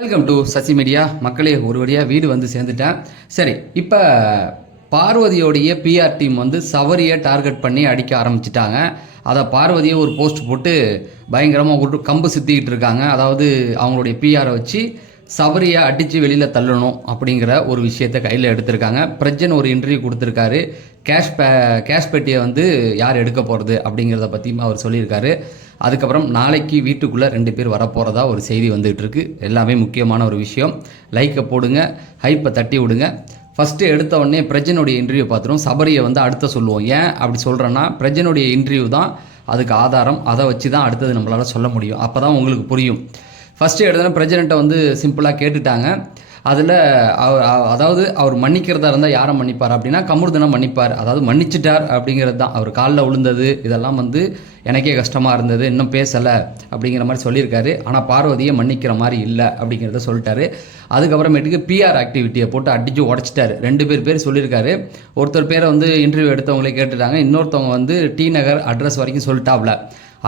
Welcome to Sasi media. மக்களே, ஒரு வழியாக வீடு வந்து சேர்ந்துட்டேன். சரி, இப்போ பார்வதியோடைய பிஆர் டீம் வந்து சவரியை டார்கெட் பண்ணி அடிக்க ஆரம்பிச்சிட்டாங்க. அதை பார்வதியை ஒரு போஸ்ட் போட்டு பயங்கரமாக கம்பு சுற்றிக்கிட்டு இருக்காங்க. அதாவது அவங்களுடைய பிஆரை வச்சு சபரியை அடித்து வெளியில் தள்ளணும் அப்படிங்கிற ஒரு விஷயத்தை கையில் எடுத்திருக்காங்க. பிரஜன் ஒரு இன்டர்வியூ கொடுத்துருக்காரு. கேஷ் பெட்டியை வந்து யார் எடுக்க போகிறது அப்படிங்கிறத பற்றியும் அவர் சொல்லியிருக்காரு. அதுக்கப்புறம் நாளைக்கு வீட்டுக்குள்ளே 2 பேர் வரப்போகிறதா ஒரு செய்தி வந்துகிட்டு இருக்கு. எல்லாமே முக்கியமான ஒரு விஷயம். லைக்கை போடுங்க, ஹைப்பை தட்டி விடுங்க. ஃபஸ்ட்டு எடுத்த உடனே பிரஜனுடைய இன்டர்வியூ பார்த்துரும். சபரியை வந்து அடுத்த சொல்லுவோம். ஏன் அப்படி சொல்கிறேன்னா, பிரஜனுடைய இன்டர்வியூ தான் அதுக்கு ஆதாரம். அதை வச்சு தான் அடுத்தது நம்மளால் சொல்ல முடியும். அப்போ தான் உங்களுக்கு புரியும். ஃபஸ்ட்டு எடுத்தோன்னா பிரசிடெண்ட்டை வந்து சிம்பிளாக கேட்டுட்டாங்க. அதில் அதாவது அவர் மன்னிக்கிறதா இருந்தால் யாரை மன்னிப்பார் அப்படின்னா கமருதனை மன்னிப்பார். அதாவது மன்னிச்சிட்டார் அப்படிங்கிறது தான். அவர் காலில் விழுந்தது இதெல்லாம் வந்து எனக்கே கஷ்டமாக இருந்தது, இன்னும் பேசலை அப்படிங்கிற மாதிரி சொல்லியிருக்காரு. ஆனால் பார்வதியை மன்னிக்கிற மாதிரி இல்லை அப்படிங்கிறத சொல்லிட்டாரு. அதுக்கப்புறமேட்டுக்கு பிஆர் ஆக்டிவிட்டியை போட்டு அடித்து உடச்சிட்டாரு. 2 பேர் சொல்லியிருக்காரு. ஒருத்தர் பேரை வந்து இன்டர்வியூ எடுத்தவங்களே கேட்டுட்டாங்க. இன்னொருத்தவங்க வந்து டி நகர் அட்ரஸ் வரைக்கும் சொல்லிட்டாப்ல.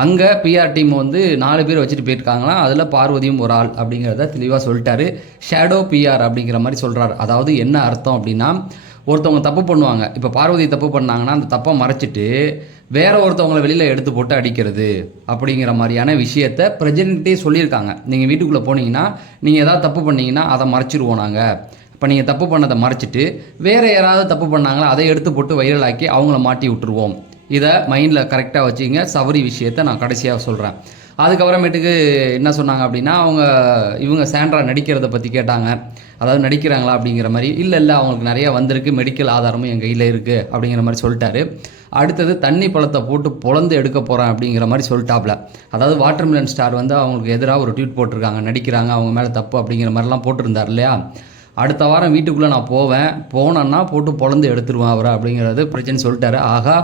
அங்கே பிஆர் டீம் வந்து 4 பேர் வச்சுட்டு போயிருக்காங்களாம். அதில் பார்வதியும் ஒரு ஆள் அப்படிங்கிறத தெளிவாக சொல்லிட்டாரு. ஷேடோ பிஆர் அப்படிங்கிற மாதிரி சொல்கிறார். அதாவது என்ன அர்த்தம் அப்படின்னா, ஒருத்தவங்க தப்பு பண்ணுவாங்க. இப்போ பார்வதி தப்பு பண்ணாங்கன்னா அந்த தப்பை மறைச்சிட்டு வேற ஒருத்தவங்களை வெளியில் எடுத்து போட்டு அடிக்கிறது அப்படிங்கிற மாதிரியான விஷயத்தை பிரசிடென்ட்டே சொல்லியிருக்காங்க. நீங்கள் வீட்டுக்குள்ளே போனீங்கன்னா நீங்கள் ஏதாவது தப்பு பண்ணீங்கன்னா அதை மறைச்சிருவோம் நாங்கள். இப்போ நீங்கள் தப்பு பண்ணதை மறைச்சிட்டு வேறு யாராவது தப்பு பண்ணாங்களா அதை எடுத்து போட்டு வைரலாக்கி அவங்கள மாட்டி விட்டுருவோம். இதை மைண்டில் கரெக்டாக வச்சுங்க. சவரி விஷயத்தை நான் கடைசியாக சொல்கிறேன். அதுக்கப்புறமேட்டுக்கு என்ன சொன்னாங்க அப்படின்னா, இவங்க சாண்ட்ரா நடிக்கிறத பற்றி கேட்டாங்க. அதாவது நடிக்கிறாங்களா அப்படிங்கிற மாதிரி. இல்லை அவங்களுக்கு நிறையா வந்திருக்கு, மெடிக்கல் ஆதாரமும் என் கையில் இருக்குது அப்படிங்கிற மாதிரி சொல்லிட்டாரு. அடுத்தது தண்ணி பழத்தை போட்டு பொழந்து எடுக்க போகிறேன் அப்படிங்கிற மாதிரி சொல்லிட்டாப்ல. அதாவது வாட்டர்மெலன் ஸ்டார் வந்து அவங்களுக்கு எதிராக ஒரு ட்வீட் போட்டிருக்காங்க. நடிக்கிறாங்க, அவங்க மேலே தப்பு அப்படிங்கிற மாதிரிலாம் போட்டிருந்தார் இல்லையா. அடுத்த வாரம் வீட்டுக்குள்ளே நான் போனேன்னா போட்டு பொழந்து எடுத்துருவேன் அவரை அப்படிங்கிறது பிரச்சனை சொல்லிட்டாரு. ஆகா,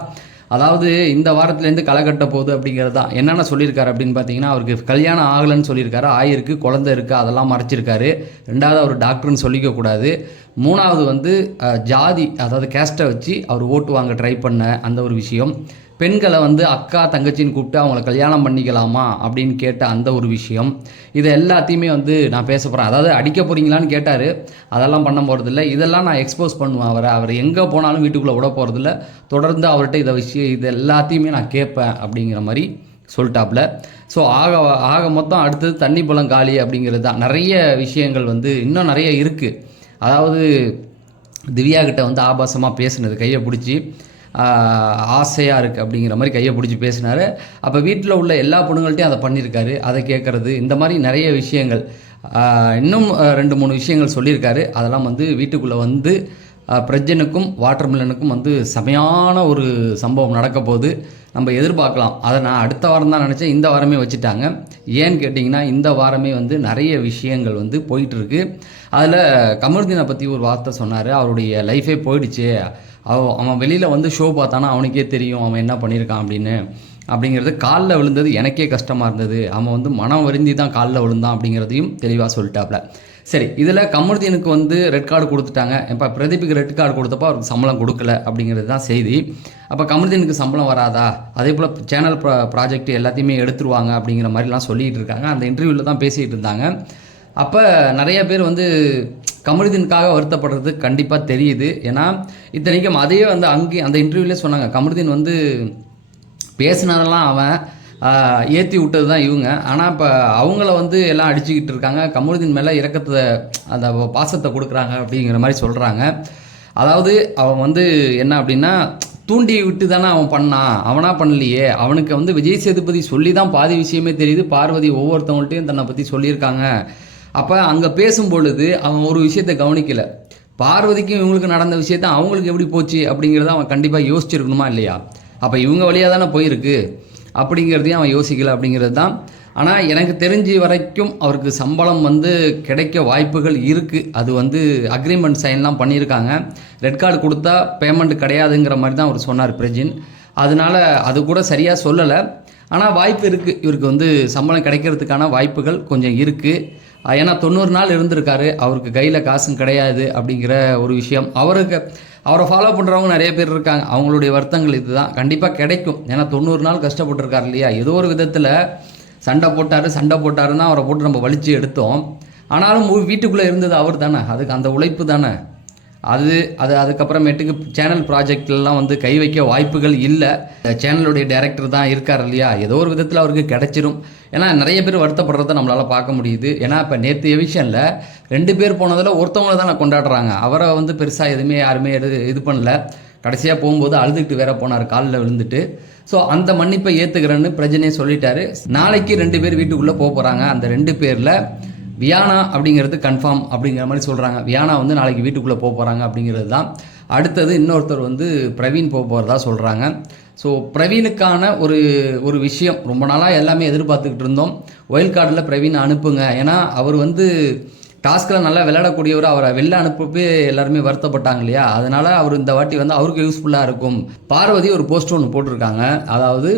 அதாவது இந்த வாரத்துலேருந்து களை கட்ட போகுது அப்படிங்கிறது தான். என்னென்ன சொல்லியிருக்காரு அப்படின்னு பார்த்தீங்கன்னா, அவருக்கு கல்யாணம் ஆகலைன்னு சொல்லியிருக்காரு. ஆயிருக்கு, குழந்தை இருக்குது, அதெல்லாம் மறைச்சிருக்காரு. 2வது அவர் டாக்டர்னு சொல்லிக்கக்கூடாது. 3வது வந்து ஜாதி, அதாவது கேஸ்ட்டை வச்சு அவர் ஓட்டு வாங்க ட்ரை பண்ண அந்த ஒரு விஷயம். பெண்களை வந்து அக்கா தங்கச்சின்னு கூப்பிட்டு அவங்கள கல்யாணம் பண்ணிக்கலாமா அப்படின்னு கேட்ட அந்த ஒரு விஷயம். இதை எல்லாத்தையுமே வந்து நான் பேச போகிறேன். அதாவது அடிக்க போகிறீங்களான்னு கேட்டார். அதெல்லாம் பண்ண போகிறதில்ல. இதெல்லாம் நான் எக்ஸ்போஸ் பண்ணுவேன் அவர் எங்கே போனாலும் வீட்டுக்குள்ளே விட போகிறதில்ல. தொடர்ந்து அவர்கிட்ட இது எல்லாத்தையுமே நான் கேட்பேன் அப்படிங்கிற மாதிரி சொல்லிட்டாப்புல. ஸோ ஆக மொத்தம் அடுத்தது தண்ணி பழம் காலி அப்படிங்கிறது தான். நிறைய விஷயங்கள் வந்து இன்னும் நிறைய இருக்குது. அதாவது திவ்யா கிட்ட வந்து ஆபாசமாக பேசுனது, கையை பிடிச்சி ஆசையாக இருக்குது அப்படிங்கிற மாதிரி கையை பிடிச்சி பேசினார். அப்போ வீட்டில் உள்ள எல்லா பொண்ணுங்கள்ட்டையும் அதை பண்ணியிருக்காரு. அதை கேட்குறது, இந்த மாதிரி நிறைய விஷயங்கள். இன்னும் 2-3 விஷயங்கள் சொல்லியிருக்காரு. அதெல்லாம் வந்து வீட்டுக்குள்ளே வந்து பிரஜனுக்கும் வாட்டர்மெலனுக்கும் வந்து செமையான ஒரு சம்பவம் நடக்க போகுது. நம்ம எதிர்பார்க்கலாம். அதை நான் அடுத்த வாரம் தான் நினச்சேன். இந்த வாரமே வச்சுட்டாங்க. ஏன்னு கேட்டிங்கன்னா, இந்த வாரமே வந்து நிறைய விஷயங்கள் வந்து போயிட்டுருக்கு. அதில் கமருதீனை பற்றி ஒரு வார்த்தை சொன்னார். அவருடைய லைஃபே போயிடுச்சு. அவன் வெளியில் வந்து ஷோ பார்த்தானா அவனுக்கே தெரியும் அவன் என்ன பண்ணியிருக்கான் அப்படிங்கிறது. காலில் விழுந்தது எனக்கே கஷ்டமாக இருந்தது. அவன் வந்து மனம் வருந்தி தான் காலில் விழுந்தான் அப்படிங்கிறதையும் தெளிவாக சொல்லிட்டாப்ல. சரி, இதில் கமருதீனுக்கு வந்து ரெட் கார்டு கொடுத்துட்டாங்க. இப்போ பிரதீப்புக்கு ரெட் கார்டு கொடுத்தப்போ அவருக்கு சம்பளம் கொடுக்கல அப்படிங்கிறது தான் செய்தி. அப்போ கமருதீனுக்கு சம்பளம் வராதா? அதே போல் சேனல் ப்ராஜெக்ட் எல்லாத்தையுமே எடுத்துருவாங்க அப்படிங்கிற மாதிரிலாம் சொல்லிகிட்டு இருக்காங்க. அந்த இன்டர்வியூவில் தான் பேசிகிட்டு இருந்தாங்க. அப்போ நிறைய பேர் வந்து கமருதீனுக்காக வருத்தப்படுறது கண்டிப்பாக தெரியுது. ஏன்னா இத்தனைக்கும் அதையே வந்து அங்கேயும் அந்த இன்டர்வியூலே சொன்னாங்க. கமருதீன் வந்து பேசினதெல்லாம் அவன் ஏற்றி விட்டது தான் இவங்க. ஆனால் இப்போ அவங்கள வந்து எல்லாம் அடிச்சுக்கிட்டு இருக்காங்க. கமருதீன் மேலே இரக்கத்தை, அந்த பாசத்தை கொடுக்குறாங்க அப்படிங்கிற மாதிரி சொல்கிறாங்க. அதாவது அவன் வந்து என்ன அப்படின்னா, தூண்டி விட்டு தானே அவன் பண்ணான், அவனாக பண்ணலையே. அவனுக்கு வந்து விஜய் சேதுபதி சொல்லி தான் பாதி விஷயமே தெரியுது. பார்வதி ஒவ்வொருத்தவங்கள்ட்டையும் தன்னை பற்றி சொல்லியிருக்காங்க. அப்போ அங்கே பேசும்பொழுது அவன் ஒரு விஷயத்தை கவனிக்கலை. பார்வதிக்கும் இவங்களுக்கு நடந்த விஷயத்த அவங்களுக்கு எப்படி போச்சு அப்படிங்கிறத அவன் கண்டிப்பாக யோசிச்சிருக்கணுமா இல்லையா? அப்போ இவங்க வழியாக தானே போயிருக்கு அப்படிங்கிறதையும் அவன் யோசிக்கலை அப்படிங்கிறது தான். ஆனால் எனக்கு தெரிஞ்ச வரைக்கும் அவருக்கு சம்பளம் வந்து கிடைக்க வாய்ப்புகள் இருக்குது. அது வந்து அக்ரிமெண்ட் சைன்லாம் பண்ணியிருக்காங்க. ரெட் கார்டு கொடுத்தா பேமெண்ட் கிடையாதுங்கிற மாதிரி தான் அவர் சொன்னார் பிரஜின். அதனால் அது கூட சரியாக சொல்லலை. ஆனால் வாய்ப்பு இருக்குது. இவருக்கு வந்து சம்பளம் கிடைக்கிறதுக்கான வாய்ப்புகள் கொஞ்சம் இருக்குது. ஏன்னா 90 நாள் இருந்திருக்காரு. அவருக்கு கையில் காசும் கிடையாது அப்படிங்கிற ஒரு விஷயம். அவரை ஃபாலோ பண்ணுறவங்க நிறைய பேர் இருக்காங்க. அவங்களுடைய வருத்தங்கள் இதுதான். கண்டிப்பாக கிடைக்கும். ஏன்னா 90 நாள் கஷ்டப்பட்டுருக்காரு இல்லையா. ஏதோ ஒரு விதத்தில் சண்டை போட்டாருன்னா அவரை போட்டு நம்ம வலிச்சு எடுத்தோம். ஆனாலும் வீட்டுக்குள்ளே இருந்தது அவர் தானே, அதுக்கு அந்த உழைப்பு தானே. அதுக்கப்புறமேட்டுக்கு சேனல் ப்ராஜெக்ட்லாம் வந்து கை வைக்க வாய்ப்புகள் இல்லை. சேனலுடைய டைரக்டர் தான் இருக்கார் இல்லையா, ஏதோ ஒரு விதத்தில் அவருக்கு கிடைச்சிரும். ஏன்னா நிறைய பேர் வருத்தப்படுறத நம்மளால் பார்க்க முடியுது. ஏன்னா இப்போ நேற்று எவிஷனில் 2 பேர் போனதில் ஒருத்தவங்களை தான் கொண்டாடுறாங்க. அவரை வந்து பெருசாக எதுவுமே யாருமே இது பண்ணல. கடைசியாக போகும்போது அழுதுகிட்டு வேற போனார், காலில் விழுந்துட்டு. ஸோ அந்த மன்னிப்பை ஏற்றுக்கிறேன்னு பிரஜனே சொல்லிட்டாரு. நாளைக்கு 2 பேர் வீட்டுக்குள்ளே போகிறாங்க. அந்த 2 பேரில் வியானா அப்படிங்கிறது கன்ஃபார்ம் அப்படிங்கிற மாதிரி சொல்கிறாங்க. வியானா வந்து நாளைக்கு வீட்டுக்குள்ளே போகிறாங்க அப்படிங்கிறது தான். அடுத்தது இன்னொருத்தர் வந்து பிரவீன் போகிறதா சொல்கிறாங்க. ஸோ பிரவீனுக்கான ஒரு விஷயம் ரொம்ப நாளாக எல்லாமே எதிர்பார்த்துக்கிட்டு இருந்தோம். ஒயில்ட் கார்டில் பிரவீன் அனுப்புங்க. ஏன்னா அவர் வந்து டாஸ்கில் நல்லா விளையாடக்கூடியவர். அவரை வெளில அனுப்பவே எல்லாருமே வருத்தப்பட்டாங்க இல்லையா, அதனால் அவர் இந்த வாட்டி வந்து அவருக்கு யூஸ்ஃபுல்லாக இருக்கும். பார்வதி ஒரு போஸ்ட் ஒன்று போட்டிருக்காங்க. அதாவது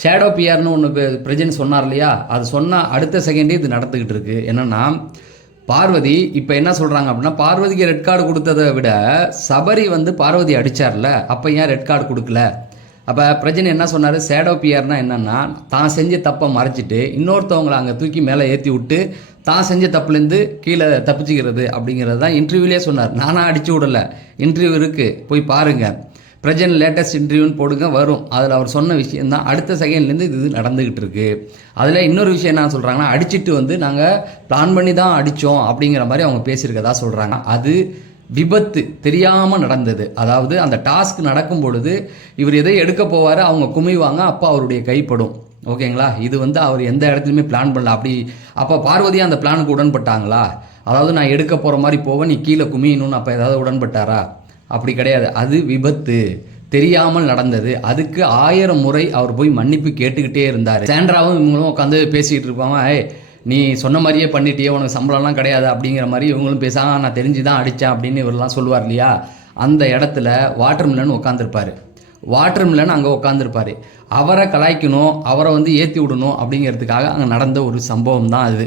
ஷேடோ பிஆர்னு ஒன்று பிரஜன் சொன்னார் இல்லையா, அது சொன்னால் அடுத்த செகண்டே இது நடந்துக்கிட்டு இருக்கு. என்னென்னா பார்வதி இப்போ என்ன சொல்கிறாங்க அப்படின்னா, பார்வதிக்கு ரெட் கார்டு கொடுத்ததை விட சபரி வந்து பார்வதி அடித்தார்ல, அப்போ ஏன் ரெட் கார்டு கொடுக்கல? அப்போ பிரஜன் என்ன சொன்னார், ஷேடோ பிஆர்னா என்னென்னா தான் செஞ்ச தப்பை மறைச்சிட்டு இன்னொருத்தவங்களை அங்கே தூக்கி மேலே ஏற்றி விட்டு தான் செஞ்ச தப்புலேருந்து கீழே தப்பிச்சுக்கிறது அப்படிங்கிறது தான் இன்டர்வியூலேயே சொன்னார். நானாக அடிச்சு விடலை, இன்டர்வியூ இருக்குது, போய் பாருங்கள். பிரஜன் லேட்டஸ்ட் இன்டர்வியூன்னு போடுங்க, வரும். அதில் அவர் சொன்ன விஷயம் தான் அடுத்த செகண்ட்லேருந்து இது நடந்துக்கிட்டு இருக்கு. அதில் இன்னொரு விஷயம் என்ன சொல்கிறாங்கன்னா, அடிச்சுட்டு வந்து நாங்கள் பிளான் பண்ணி தான் அடித்தோம் அப்படிங்கிற மாதிரி அவங்க பேசியிருக்கதா சொல்கிறாங்க. அது விபத்து, தெரியாமல் நடந்தது. அதாவது அந்த டாஸ்க் நடக்கும் பொழுது இவர் எதை எடுக்க போவார், அவங்க குமிவாங்க, அப்போ அவருடைய கைப்படும். ஓகேங்களா, இது வந்து அவர் எந்த இடத்துலையுமே பிளான் பண்ணல. அப்போ பார்வதியாக அந்த பிளானுக்கு உடன்பட்டாங்களா? அதாவது நான் எடுக்க போகிற மாதிரி போவேன், நீ கீழே குமியணும்னு அப்போ ஏதாவது உடன்பட்டாரா? அப்படி கிடையாது. அது விபத்து, தெரியாமல் நடந்தது. அதுக்கு 1000 முறை அவர் போய் மன்னிப்பு கேட்டுக்கிட்டே இருந்தார். சாண்ட்ராவும் இவங்களும் உட்காந்து பேசிக்கிட்டு இருப்பாங்க, நீ சொன்ன மாதிரியே பண்ணிட்டியே, உனக்கு சம்பளம்லாம் கிடையாது அப்படிங்கிற மாதிரி இவங்களும் பேசாங்க. நான் தெரிஞ்சு தான் அடித்தேன் அப்படின்னு இவரெல்லாம் சொல்லுவார் இல்லையா. அந்த இடத்துல வாட்டர்மிலன் உட்காந்துருப்பார். வாட்டர்மிலன் அங்கே உட்காந்துருப்பார். அவரை கலாய்க்கணும், அவரை வந்து ஏற்றி விடணும் அப்படிங்கிறதுக்காக அங்கே நடந்த ஒரு சம்பவம் தான் அது.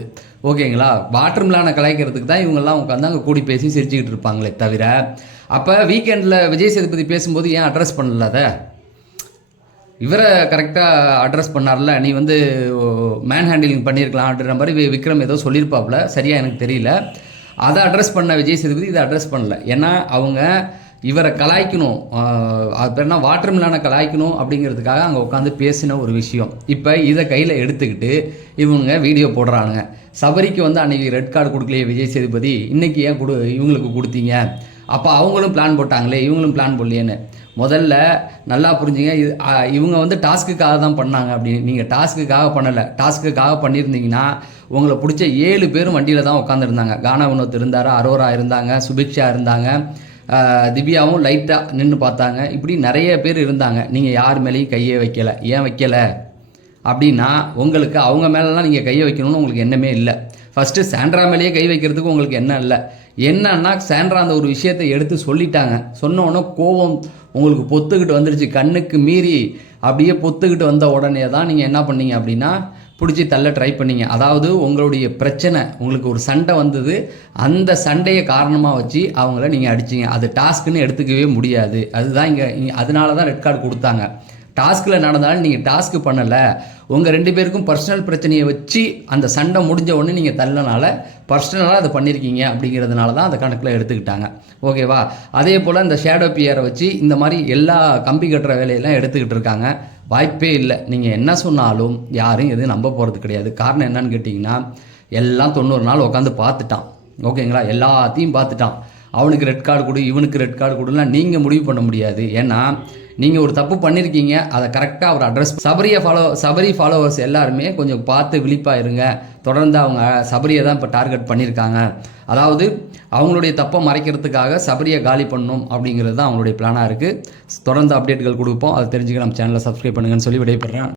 ஓகேங்களா, வாட்டர்மிலானை கலாய்க்கிறதுக்கு தான் இவங்கெல்லாம் உட்காந்து அங்கே கூடி பேசி சிரிச்சுக்கிட்டு இருப்பாங்களே தவிர, அப்போ வீக்கெண்டில் விஜய் சேதுபதி பேசும்போது ஏன் அட்ரஸ் பண்ணல? அதை இவரை கரெக்டாக அட்ரஸ் பண்ணார்ல, நீ வந்து மேன் ஹேண்டிலிங் பண்ணியிருக்கலாம் அப்படின்ற மாதிரி விக்ரம் ஏதோ சொல்லியிருப்பாப்புல, சரியாக எனக்கு தெரியல. அதை அட்ரஸ் பண்ண விஜய் சேதுபதி இதை அட்ரஸ் பண்ணல. ஏன்னா அவங்க இவரை கலாய்க்கணும், அது பேர் என்ன, வாட்டர்மிலானை கலாய்க்கணும் அப்படிங்கிறதுக்காக அங்கே உட்காந்து பேசின ஒரு விஷயம். இப்போ இதை கையில் எடுத்துக்கிட்டு இவங்க வீடியோ போடுறானுங்க. சபரிக்கு வந்து அன்றைக்கி ரெட் கார்டு கொடுக்கலையே விஜய் சேதுபதி, இன்றைக்கி ஏன் இவங்களுக்கு கொடுத்தீங்க? அப்போ அவங்களும் பிளான் போட்டாங்களே, இவங்களும் பிளான் போடலையேன்னு. முதல்ல நல்லா புரிஞ்சுங்க, இவங்க வந்து டாஸ்க்குக்காக தான் பண்ணாங்க அப்படின்னு. நீங்கள் டாஸ்க்குக்காக பண்ணலை. டாஸ்க்குக்காக பண்ணியிருந்தீங்கன்னா உங்களை பிடிச்ச 7 பேரும் வண்டியில் தான் உட்காந்துருந்தாங்க. கானா வினோத் இருந்தார், அரோரா இருந்தாங்க, சுபிக்ஷா இருந்தாங்க, திவ்யாவும் லைட்டாக நின்று பார்த்தாங்க. இப்படி நிறைய பேர் இருந்தாங்க. நீங்கள் யார் மேலேயும் கையை வைக்கலை. ஏன் வைக்கலை அப்படின்னா, உங்களுக்கு அவங்க மேலெலாம் நீங்கள் கையை வைக்கணும்னு உங்களுக்கு எண்ணமே இல்லை. ஃபஸ்ட்டு சாண்ட்ரா மேலேயே கை வைக்கிறதுக்கு உங்களுக்கு எண்ணம் இல்லை. என்னன்னா சாண்ட்ரா அந்த ஒரு விஷயத்தை எடுத்து சொல்லிட்டாங்க. சொன்னோன்னே கோபம் உங்களுக்கு பொத்துக்கிட்டு வந்துருச்சு, கண்ணுக்கு மீறி அப்படியே பொத்துக்கிட்டு வந்த உடனே தான் நீங்கள் என்ன பண்ணீங்க அப்படின்னா பிடிச்சி தள்ள ட்ரை பண்ணீங்க. அதாவது உங்களுடைய பிரச்சனை, உங்களுக்கு ஒரு சண்டை வந்தது, அந்த சண்டையை காரணமாக வச்சு அவங்கள நீங்கள் அடிச்சிங்க. அது டாஸ்க்குன்னு எடுத்துக்கவே முடியாது. அதுதான் இங்கே, அதனால தான் ரெட் கார்டு கொடுத்தாங்க. டாஸ்கில் நடந்தாலும் நீங்கள் டாஸ்க்கு பண்ணலை, உங்கள் 2 பேருக்கும் பர்சனல் பிரச்சனையை வச்சு அந்த சண்டை முடிஞ்ச உடனே நீங்கள் தள்ளனால பர்சனலாக அதை பண்ணியிருக்கீங்க அப்படிங்கிறதுனால தான் அந்த கணக்கில் எடுத்துக்கிட்டாங்க. ஓகேவா, அதே போல் இந்த ஷேடோ பிஆரை வச்சு இந்த மாதிரி எல்லா கம்பி கட்டுற வேலையெல்லாம் எடுத்துக்கிட்டு இருக்காங்க. வாய்ப்பே இல்லை. நீங்கள் என்ன சொன்னாலும் யாரும் எதுவும் நம்ப போகிறது கிடையாது. காரணம் என்னன்னு கேட்டிங்கன்னா, எல்லாம் 90 நாள் உட்காந்து பார்த்துட்டான். ஓகேங்களா, எல்லாத்தையும் பார்த்துட்டான். அவனுக்கு ரெட் கார்டு கொடு, இவனுக்கு ரெட் கார்டு கொடுலாம் நீங்கள் முடிவு பண்ண முடியாது. ஏன்னா நீங்கள் ஒரு தப்பு பண்ணியிருக்கீங்க, அதை கரெக்டாக அவர் அட்ரஸ். சபரி ஃபாலோவர்ஸ் எல்லாருமே கொஞ்சம் பார்த்து விழிப்பாக இருங்க. தொடர்ந்து அவங்க சபரியை தான் இப்போ டார்கெட் பண்ணியிருக்காங்க. அதாவது அவங்களுடைய தப்பை மறைக்கிறதுக்காக சபரியை காலி பண்ணணும் அப்படிங்கிறது தான் அவங்களுடைய பிளானாக இருக்குது. தொடர்ந்து அப்டேட்டுகள் கொடுப்போம். அதை தெரிஞ்சுக்க நம்ம சேனலை சப்ஸ்கிரைப் பண்ணுங்கன்னு சொல்லி விடைபெறேன்.